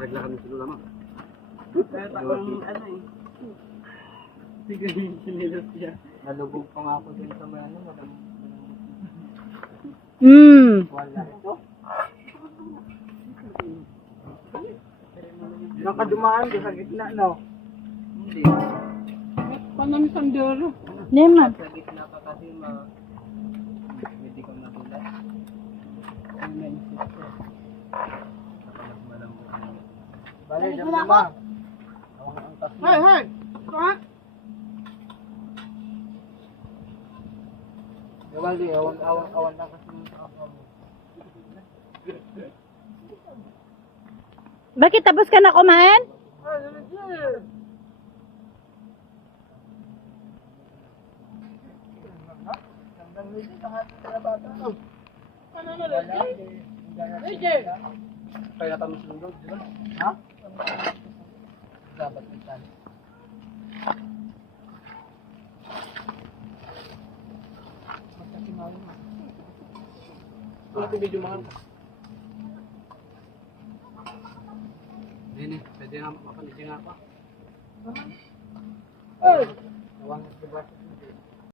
Naglakad ng silo naman. Kahit akong ano eh. Sige, sinilos siya. Nalubog pa nga ako dun sa may ano, madam. Wala ito. Nakadumaan doon sa gitna, no? Hindi. Panang sandero. Neman. Sa gitna ka kasi hindi ko nagulat. Ano na isip ko? Nakalas malambot na. Bale, dyan naman. Awang angkas na. Hey! Gawali, awan lang kasi ng ako mo. Bakit tapos ka na kumain? Kaya kami sunod, di ba? Ha? Dapat minsan. Wala ko video mahal. Hindi, pwede nga mapanitin nga pa. Awang, di ba?